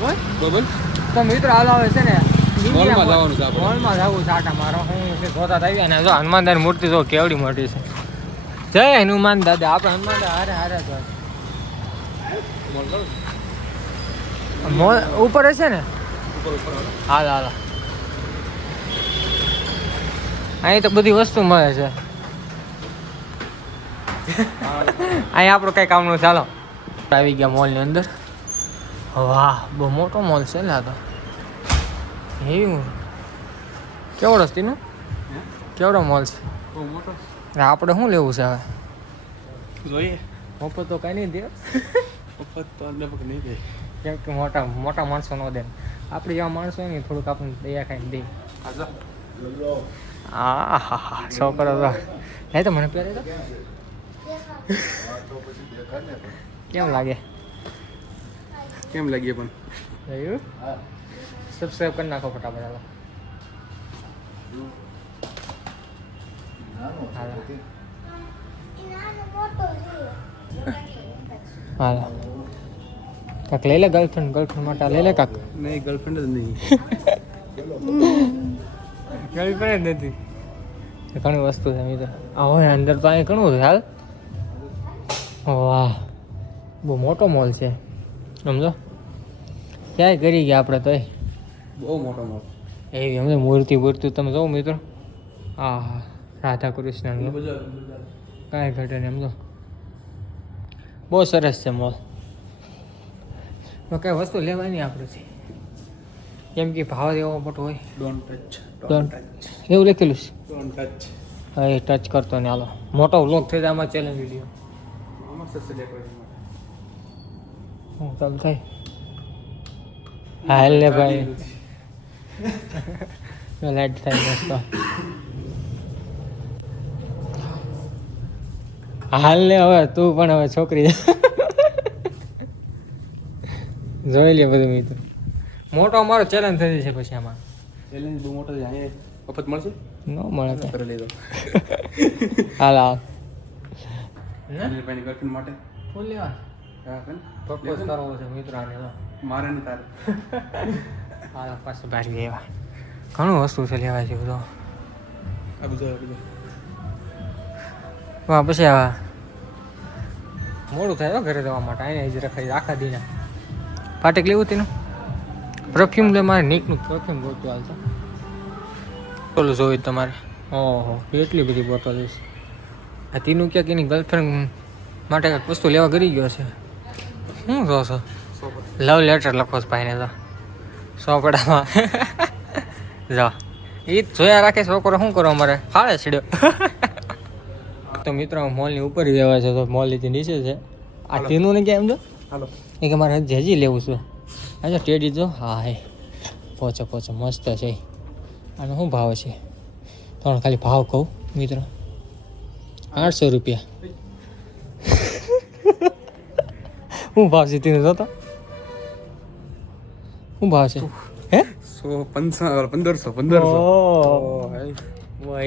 Bubble તો મિત્રો હાલ આવે છે ને મોલમાં જવાનું છે આપણે. મોલમાં જવું છે આટા મારો હું છે જોતા આવી અને જો હનુમાન દાદાની મૂર્તિ જો કેવડી મોટી છે. જય હનુમાન દાદા આપણે હનુમાન દાદા હારે હારે જો મોલ કરો મોલ ઉપર હશે ને ઉપર હાલ હાલ અહીં તો બધી વસ્તુ મળે છે. અહીં આપણું કઈ કામનું ચાલો આવી ગયા મોલની અંદર. વાહ બહુ મોટો મોલ છે ને આ તો. એવું કેવડો સ્તીનું કેવડો મોલ છે બહુ મોટો આપણે શું લેવું છે હવે જોઈએ. મફત તો કઈ નહીં દે મફત તો લગભગ નહીં દે. કેમ કે મોટા મોટા માણસો ન દે આપણે જેવા માણસો હોય ને થોડુંક આપણને દયા ખાઈને દે. હા હા હા છોકરો તો નહીં તો મને પહેરે તો કેમ લાગે કેમ લાગીએ પણ એવું સબસ્ક્રાઈબ કરી નાખો ફટાફટ હાલો. હાલો કાક લઈ લે ગર્લફ્રેન્ડ માટે લઈ લે કાક. નહીં ગર્લફ્રેન્ડ જ નહીં. ગર્લફ્રેન્ડ નથી ઘણી વસ્તુ છે મિત્રો. હવે અંદર તો અહીં ઘણું છે હાલ. વાહ બહુ મોટો મોલ છે સમજો. ક્યાંય કરી ગયા આપણે તો બહુ મોટો મોટો એવી સમજો મૂર્તિ તમે જોવો મિત્રો. હા હા રાધા કૃષ્ણ કાંઈ ઘટે ને સમજો. બહુ સરસ છે મોલ. કઈ વસ્તુ લેવાની આપણે છે કેમ કે ભાવ એવો મોટો હોય. ડોન્ટ ટચ એવું લખેલું છે. Don't touch. હા એ ટચ કરતો ને હાલો મોટો વ્લોગ થઈ જાય આમાં ચેલેન્જ વિડીયો. આમાં સસ્તે ડેકોરેશન હું ચાલુ થાય. હાલ ને ભાઈ લાઈટ થાય મસ્ત. હાલ ને હવે તું પણ હવે છોકરી જોઈ લે બધું મિત્રો. મોટો અમારો ચેલેન્જ થઈ જશે પછી આમાં. ચેલેન્જ બહુ મોટો છે. અહીંયા મફત મળશે ન મળે તો કરી લીધો. હાલ હાલ અનિલભાઈની ગર્લફ્રેન્ડ માટે ફૂલ લેવા હા ને પ્રપોઝ કરવો છે મિત્રો આને તો. મારે ને તારે હાલ પાછું બહાર લેવા ઘણું વસ્તુ છે લેવા જેવું તો. આ બધું હા પછી આવા મોડું થાય હો ઘરે જવા માટે. આને જ રખાય આખા દીના પાટેક લેવું તેનું પરફ્યુમ લે મારે નીકનું પરફ્યુમ ગોતું હાલતો. બોલું જોઈ તમારે ઓહો એટલી બધી બોટલ છે. આ તીનું ક્યાંક એની ગર્લફ્રેન્ડ માટે કાંઈક વસ્તુ લેવા ગરી ગયો છે. શું કહો છો લવ લેટર લખો છો ભાઈને તો સોપડામાં જા એ જ જોયા રાખે છોકરો શું કરો અમારે ફાળે છેડ્યો. તો મિત્રો મોલની ઉપર જવા છે તો મોલ નીચે નીચે છે. આ તેનું ને ક્યાં એમ જો હાલો એ કે મારે હજી લેવું છું. હા ટેડી જો હા હે પોચો મસ્ત છે. આનો શું ભાવ છે તમને ખાલી ભાવ કહું મિત્રો 800 રૂપિયા. શું ભાવ છે તેનો જોતો શું ભાવ છે હે 1500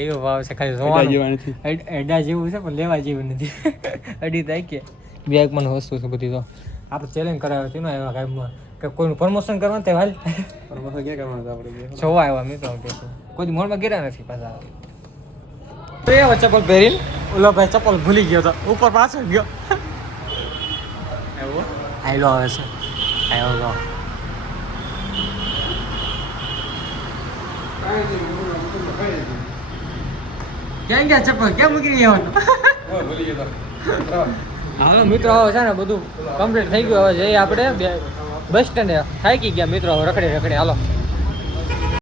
એવો ભાવ છે ખાલી જોવાનું. એડા જેવું છે પણ લેવા જેવું નથી. અડી થાય કે બેગમાં વસ્તુ છે બધી. તો આપણે ચેલેન્જ કરાવે તેનો એવા કાંઈ કે કોઈનું પ્રમોશન કરવાનું તે હાલ પ્રમોશન ક્યાં કરવાનું આપણે જોવા આવ્યા મિત્રો કોઈ મોલમાં ગેરા નથી પાછા. તો એ ચપ્પલ પહેરીને ઓલો ભાઈ ચપ્પલ ભૂલી ગયો હતો ઉપર પાછો ગયો. એવું આયલો આવે છે આવ્યો ક્યાં ગયા ચપ્પલ ક્યાં મૂકી આવવાનું. ભૂલી ગયો હાલો મિત્રો હવે છે ને બધું કમ્પ્લીટ થઈ ગયું. હવે જઈએ આપણે બસ સ્ટેન્ડે થાકી ગયા મિત્રો રખડે હાલો.